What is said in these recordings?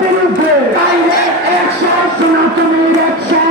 বিরুদ্ধে। বাইরে একশো সনাতনের একশো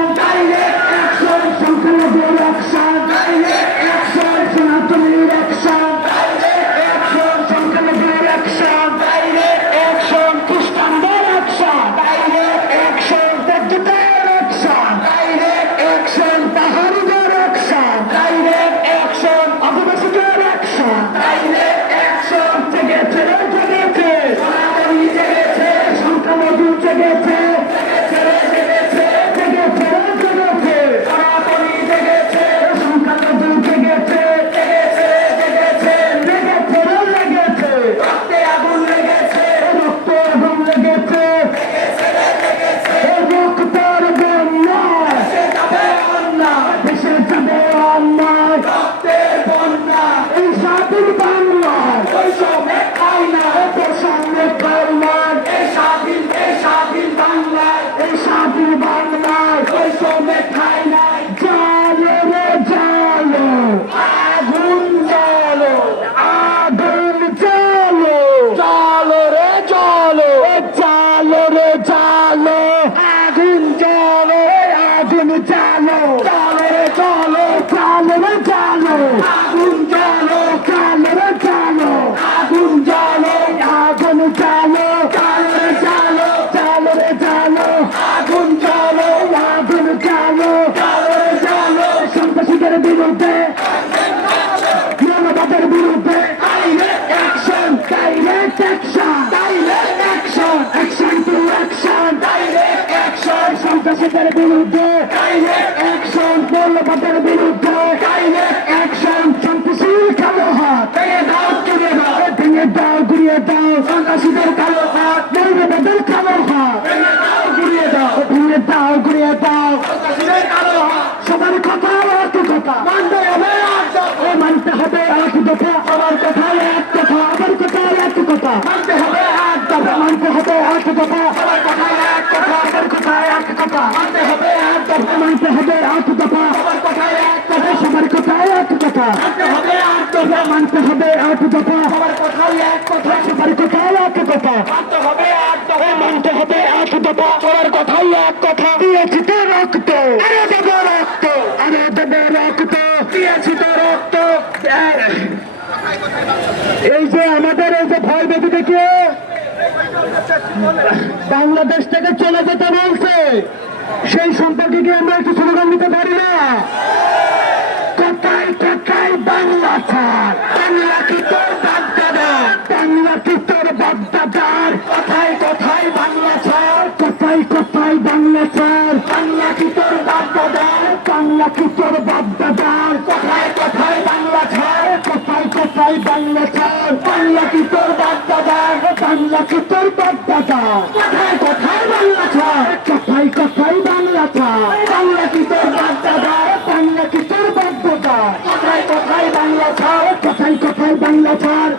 জালো চলো জালো রে জালো আগুন জালো রে জালো আগুন জ্বালো, আগুন জালো চলো জালো রে জালো আগুন জ্বালো, আগুন জালো রে, চলো। সন্ত্রাসীদের বিরুদ্ধে, মানবতার বিরুদ্ধে সন্ত্রাসীদের বিরুদ্ধে অ্যাকশন মানবতার বিরুদ্ধে অ্যাকশন সন্ত্রাসীর কালো হাত। ভেঙে দাও তুলে দাও। ভেঙে দাও ঘুরিয়ে দাও। সন্ত্রাসীদের কালো হাত। মানবতার কালো হাত ভেঙে দাও ঘুরিয়ে দাও। ভেঙে দাও ঘুরিয়ে দাও। সন্ত্রাসীদের কালো হাত। সবার কথা এক কথা। মানতে হবে ও মানতে হবে এক দফা। আমার কথায় এক কথা আমার কথায় এক কথা মানতে হবে দাও। তবে মানতে হবে এক দফা। কথা। হবে। তবে মানতে হবে এক দফা সবার কথায় এক কথা সবার কথায় এক কথা। মানতে হবে আর দাও। মানতে হবে এক দফা সবার কথাই এক কথা। দিয়েছি তো রক্ত। আরে দেবো রক্ত। আরে দেবো রক্ত। দিয়েছি তো রক্ত। এই যে আমাদের এই যে ভয় বেঁধে দেখে বাংলাদেশ থেকে চলে যেতে বলছে। সেই সম্পর্কে কি আমরা একটু স্লোগান দিতে পারি না? কোথায় বাংলা ছাড়। বাংলা কি তোর বাগদাদার বাংলা কি তোর বাগদাদার কথায় কথায় বাংলা ছাড়? কোথায় কোথায় বাংলা ছাড়? বাংলা কি তোর বাপদাদার বাংলা কি তোর বাগদাদার কথায় কথায় বাংলা ছাড়? কোথায় কোথায় বাংলা ছাড়? বাংলা কি তোর বাপদাদার বাংলা কি তোর বাগদাদার কথায় কথায় বাংলা ছাড়? কোথায় কোথায় বাংলা ছাড়? বাংলা কি তোর বাপদাদার বাংলা কি তোর বাগদাদার কথায় কোথায় বাংলা ছাড় কোথায় কোথায় বাংলা ছাড়।